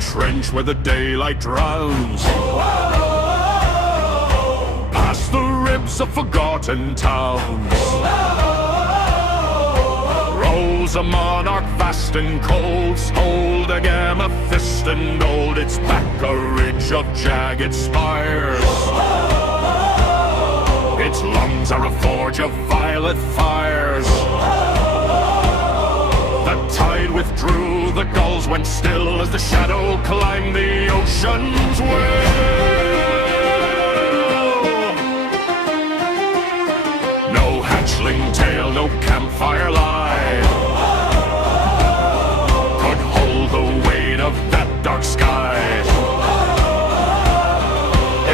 trench where the daylight drowns. Past the ribs of forgotten towns rolls a monarch vast and cold, hold a amethyst and gold. Its back a ridge of jagged spires. Its lungs are a forge of violet fires. The tide withdrew, the gulls went still as the shadow climbed the ocean's will. No hatchling tale, no campfire lie could hold the weight of that dark sky.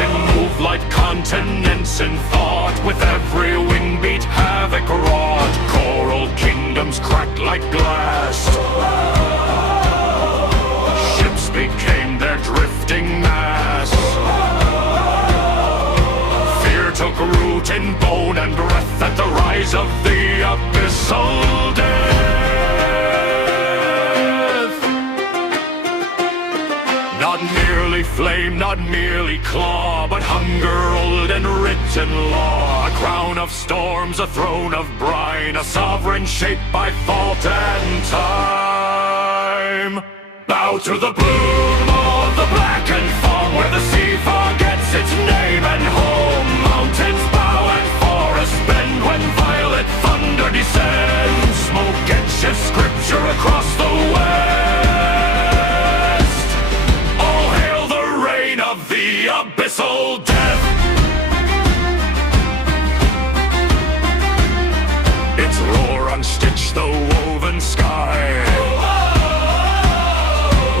It moved like continents in thought, with every wind beat havoc wrought. Coral kingdoms cracked like glass. Ships became their drifting mass. Fear took root in bone and breath at the rise of the Abyssal Death. Not merely flame, not merely claw, but hunger old and written law. A crown of storms, a throne of brine, a sovereign shaped by fault and time. Bow to the bloom of the blackened foam, where the sea forgets its name and home. Mountains bow and forests bend when violet thunder descends. Smoke etches scripture across the west. All hail the reign of the Abyssal Death. Its roar unstitched the woven sky,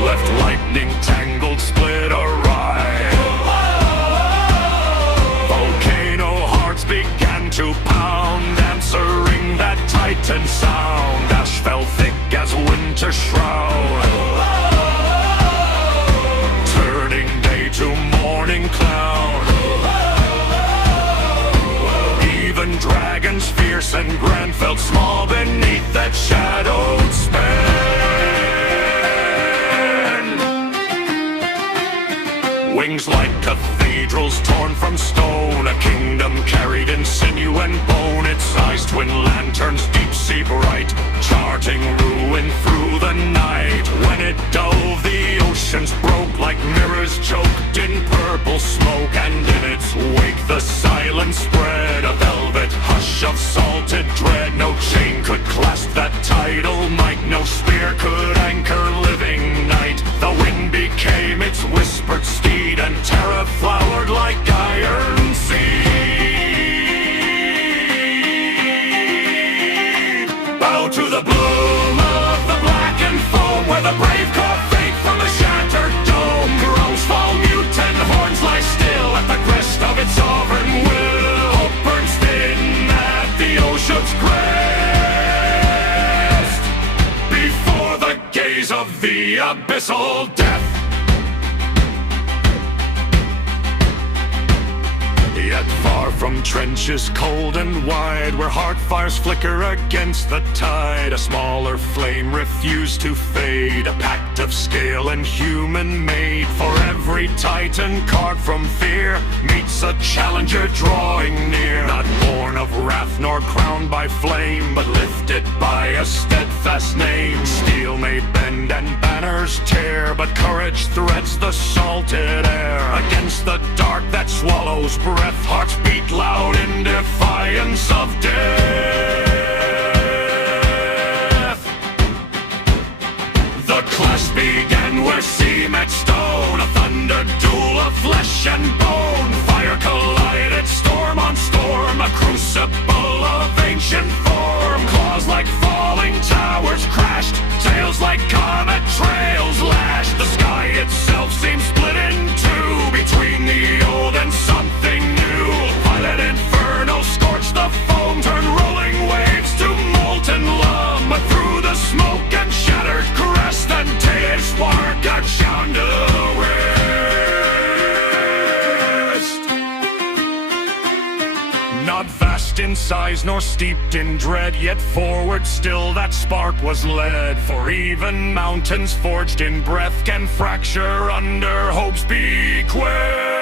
left lightning tangled, split awry. Volcano hearts began to pound, answering that titan sound. Ash fell thick as winter shroud, turning day to morning cloud. Even dragons fierce and grand felt small beneath that shadowed span. Wings like cathedrals torn from stone, a kingdom carried in sinew and bone. Its eyes twin lanterns, deep sea bright, charting ruin through the night. When it dove, the oceans broke like mirrors choked in purple smoke, and in its wake the silence spread, a velvet hush of salted dread. No chain could clasp that tidal might, no spear could anchor living night. The wind became its whispered steed, and terror flowered like iron seed. Bow to the bloom of the blackened foam, where the brave call fate from the shattered dome. Grows fall mute and horns lie still at the crest of its sovereign will. Hope burns thin at the ocean's crest, before the gaze of the Abyssal Death. Yet far from trenches cold and wide, where heart fires flicker against the tide, a smaller flame refused to fade, a pact of scale and human made. For every titan carved from fear meets a challenger drawing near, not born of wrath nor crowned by flame, but lifted by a steadfast name. Steel may bend and banners tear, but courage threads the salted air. Against the dark that swallows breath, hearts beat loud in defiance of death. The clash began where sea met stone, a thunder duel of flesh and bone. Fire collided, storm on storm, a crucible of ancient form. Claws like falling towers crashed, tails like comet trails lashed. The sky itself seemed split in two, between the old and something new. Violet inferno scorched the foam, turned rolling waves to molten lava. Through the smoke and shattered crest, and Tae's spark got shone to rest. Not vast vast in size nor steeped in dread, yet forward still that spark was led. For even mountains forged in breath can fracture under hope's bequest.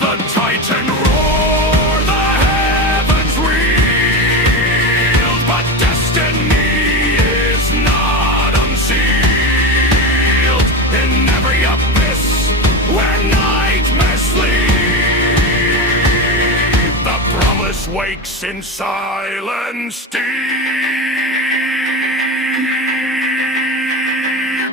The Titan roar, the heavens wield, but destiny is not unsealed. In every abyss where nightmares sleep, the promise wakes in silence deep.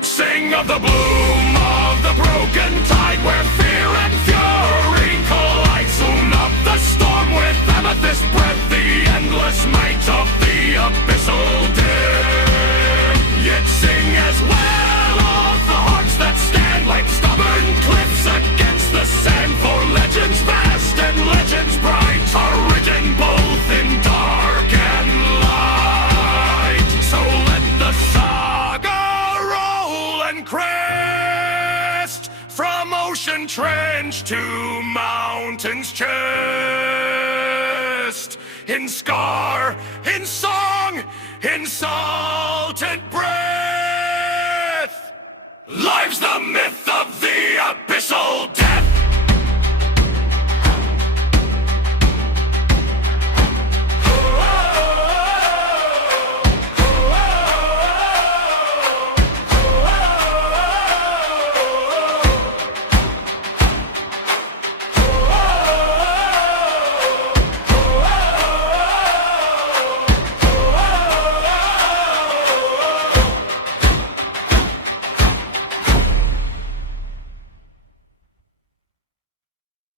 Sing of the bloom of the broken tide, where fear and fury collide. Soon up the storm with amethyst breath, the endless might of the Abyssal Death. Yet sing as well of the hearts that stand like stubborn cliffs against the sand. For legends vast and legends bright are written both in dark and light. So let the saga roll and crest, from ocean trench to mountain's chest. In scar, in song, in salted breath, lives the myth of